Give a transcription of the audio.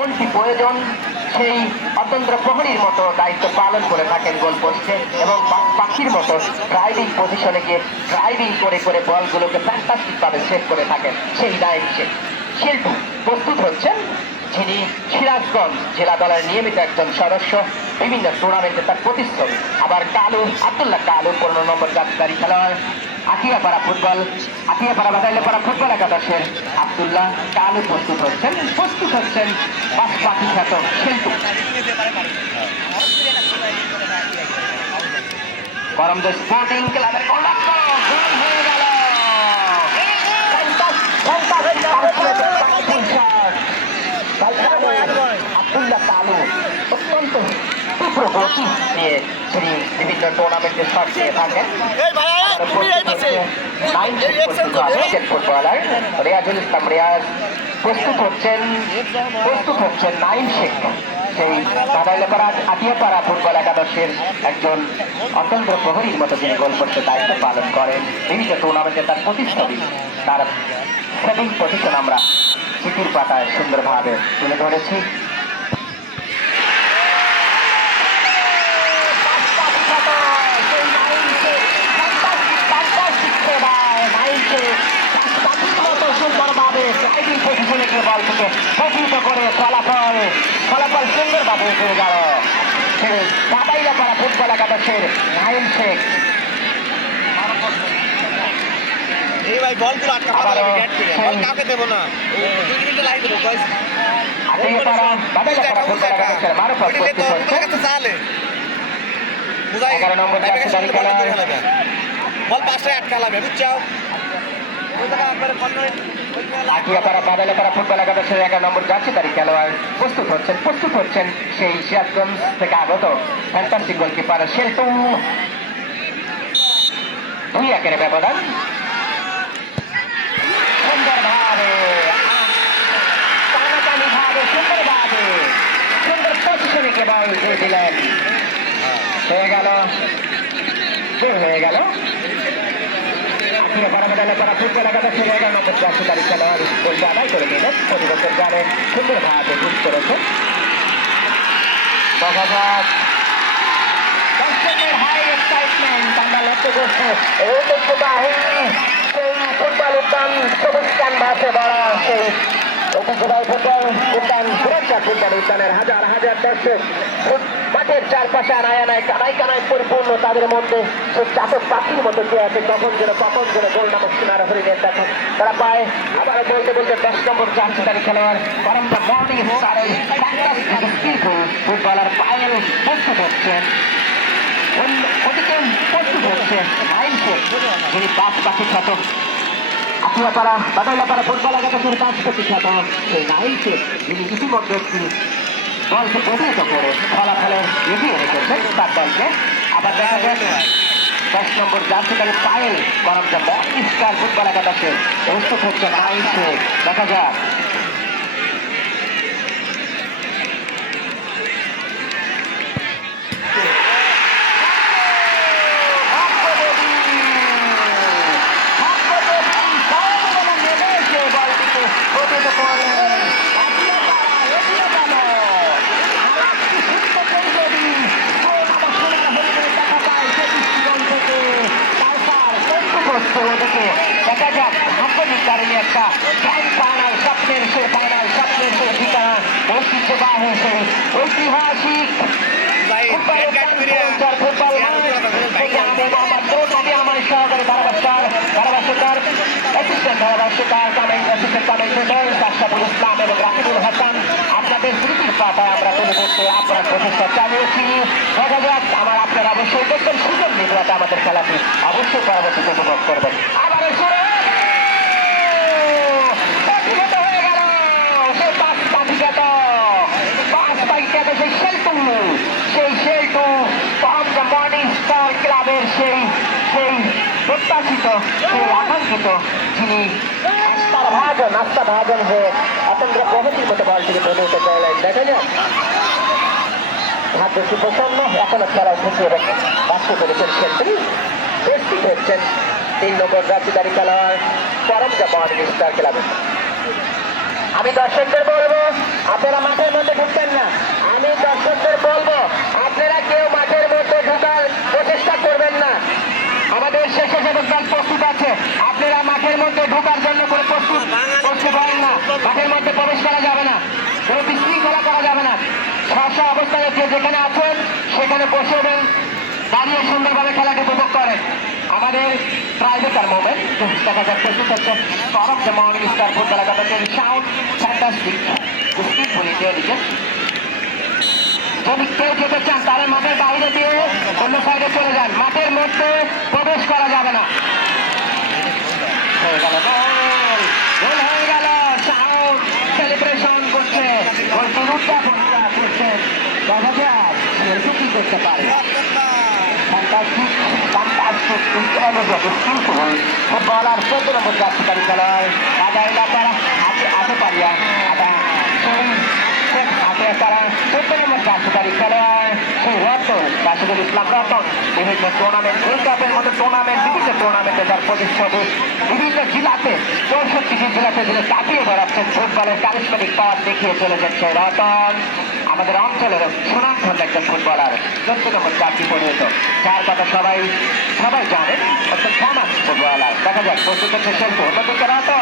যেমনটি প্রয়োজন সেই অতন্ত্র প্রহরীর মতো দায়িত্ব পালন করে থাকেন গোল পোস্টে এবং পাখির মতো ড্রাইভিং পজিশনে গিয়ে ড্রাইভিং করে করে বলগুলোকে ফ্যান্টাস্টিক ভাবে সেভ করে থাকেন সেই দায়িত্বে শিল্পী প্রস্তুত হচ্ছেন যিনি সিরাজগঞ্জ জেলা দলের নিয়মিত একজন সদস্য, বিভিন্ন টুর্নামেন্টে তার প্রতিশ্রুতি। আবার কালু আব্দুল্লাহ কালু 15 নম্বর জাতীয় খেলোয়াড়, আটিয়াপাড়া বাদাইলেপাড়া ফুটবল একাদশের আব্দুল্লাহ কালু প্রস্তুত হচ্ছেন পাখি খ্যাত শিল্পী। করমজোর স্পোর্টিং ক্লাবের আব্দুল্লাহ কালু অত্যন্ত তীব্র গতি নিয়ে তিনি বিভিন্ন টুর্নামেন্টে শট দিয়ে থাকেন। ফুটবলার রিয়াজুল ইসলাম রিয়াজ প্রস্তুত হচ্ছেন নাইম শেখ, সেই বাদাইলেপাড়া আটিয়াপাড়া ফুটবল একাদশের একজন অতন্ত্র প্রহরীর মতো যিনি গোল করতে দায়িত্ব পালন করেন। বিভিন্ন টুর্নামেন্টে তার প্রতিচ্ছবি, তার সেভিং পজিশন আমরা চিঠির পাতায় সুন্দরভাবে তুলে ধরেছি। বল থেকে প্রকৃত করে ফলাফল সুন্দরভাবে এগিয়ে গেল বাদাইলেপাড়া ফুটবল একাদশের নাইম শেখ। আটিয়াপাড়া বাদাইলেপাড়া ফুটবল একাদশের 11 নম্বর জার্সিধারী খেলোয়াড় প্রস্তুত হচ্ছেন সেই সিরাজগঞ্জ থেকে আগত ফ্যান্টাস্টিক গোলকিপার শেল্টু। 2-1 ব্যবধান। সুন্দর পজিশনে কে বল দিয়ে দিলেন, হয়ে গেল বাদাইলেপাড়া ফুটবল একাদশের 11 নম্বর জার্সিধারী খেলোয়াড় গোলটি আদায় করে নিলেন। প্রতিপক্ষের জালে সুন্দরভাবে শুট করেছে। দেখা যাক দর্শকের হাই এক্সাইটমেন্ট আমরা লক্ষ্য করছি ঐতিহ্যবাহী সেই ফুটবল উদ্যান সবুজ ক্যানভাসে ভরা সেই ঐতিহ্যবাহী ফুটবল উদ্যান সুরক্ষা ফুটবল উদ্যানের হাজার হাজার দর্শক মাঠের চারপাশে আনায় কানায় পরিপূর্ণ। তাদের মধ্যে সে চাতক পাখির মতো যে আছে কখন যেন গোল নামক সোনার হরিণের দেখেন তারা পায়। আবার বলতে 10 নম্বর জার্সিধারী খেলোয়াড় করমজা মর্নিং স্টারের ফুটবলার পায়েল প্রস্তুত হচ্ছেন নাইম শেখ, যিনি পাখি খ্যাত আটিয়াপাড়া বাদাইলেপাড়া ফুটবল একাদশের পাঁচপতি খ্যাত সেই নাইম শেখ, যিনি ইতিমধ্যে একটি দলকে প্রতিহত করে ফলাফলের এগিয়ে রেখেছেন তার দলকে। আবার দেখা যায় 10 নম্বর জার্সিধারী Payel Koromja morning star football একাদশের প্রস্তুত হচ্ছে নাইম শেখ। দেখা যাক ভাগ্যের কারণে একটা ফাইনাল স্বপ্নের ঠিকানা ঐতিহাসিক আমার সহকারী ধারাভাষ্যকার আশরাফুল ইসলাম এবং রাকিবুল হাসান আপনাদের স্মৃতির পাতায় আমরা তুলে ধরতে আপনার প্রচেষ্টা চালিয়েছি। দেখা যাক আপনারা অবশ্যই দেখবেন সুযোগ নির্বাচন আমাদের খেলাটি অবশ্যই পরবর্তীতে উপভোগ করবেন। আবার সেই শেল্টু মর্নিং স্টার ক্লাবের সেই প্রত্যাশিত সেই আকাঙ্ক্ষিত যিনি নাস্তা ভাজন হয়ে অতন্ত্র প্রগতির মতো বলটিকে প্রতিহত করলেন। দেখা যাক ভাগ্যশ্রী প্রসন্ন এখনো খেলা উঠেছে এবং বাস্তব করেছেন শেল্টু। প্রস্তুত হচ্ছেন 3 নম্বর জার্সিধারী খেলোয়াড় করমজা মর্নিং স্টার ক্লাবের। আমি দর্শকদের বলবো আপনারা মাঠের দল প্রস্তুত আছে। আপনারা মাঠের মধ্যে ঢোকার জন্য করে প্রস্তুত হন না। মাঠের মধ্যে প্রবেশ করা যাবে না, কোনো বিশৃঙ্খলা করা যাবে না। স্ব অবস্থায় যে যেখানে আছেন সেখানে বসে এবং দাঁড়িয়ে সুন্দরভাবে খেলাকে উপভোগ করেন। আমাদের ট্রাইবেকার মোমেন্ট দেখা যাক প্রস্তুত হচ্ছে for of the morning star football একাডেমির সাউন্ড ফ্যান্টাস্টিক স্কিলফুলি ডেলিকেট। যদি কেউ যেতে চান তাহলে মাঠের বাইরে দিয়ে অন্য সাইডে চলে যান, মাঠের মধ্যে প্রবেশ করা যাবে না। হয়ে গেল গোল, গোল হয়ে গেল। সাউন্ড সেলিব্রেশন করছে, গোলটির উদযাপন করছে। দেখা যাক সে কি করতে পারে। Fantastic, fantastic, intelligent, skillful footballer, 14 নম্বর জার্সিধারী খেলোয়াড় ada তারা হাতে পারিয়া তারা 14 নম্বর জার্সিধারী খেলোয়াড় সেই রতন রাশিদুল ইসলাম রতন বিভিন্ন টুর্নামেন্ট, ওয়ার্ল্ড কাপের মতো টুর্নামেন্ট, বিভিন্ন টুর্নামেন্টে তার প্রতিষ্ঠানে বিভিন্ন জেলাতে 64টি জেলাতে যিনি কাটিয়ে বেড়াচ্ছেন, ফুটবলের কারিশমাটিক পাওয়ার দেখিয়ে চলে যাচ্ছে রতন। আমাদের অঞ্চলের সুনামধন্য একজন ফুটবলার, 14 নম্বর জার্সি পরিহিত, যার কথা সবাই জানেন, অর্থাৎ ফেমাস ফুটবলার। দেখা যাক প্রস্তুত হচ্ছে শিল্প, অন্যদিকে রতন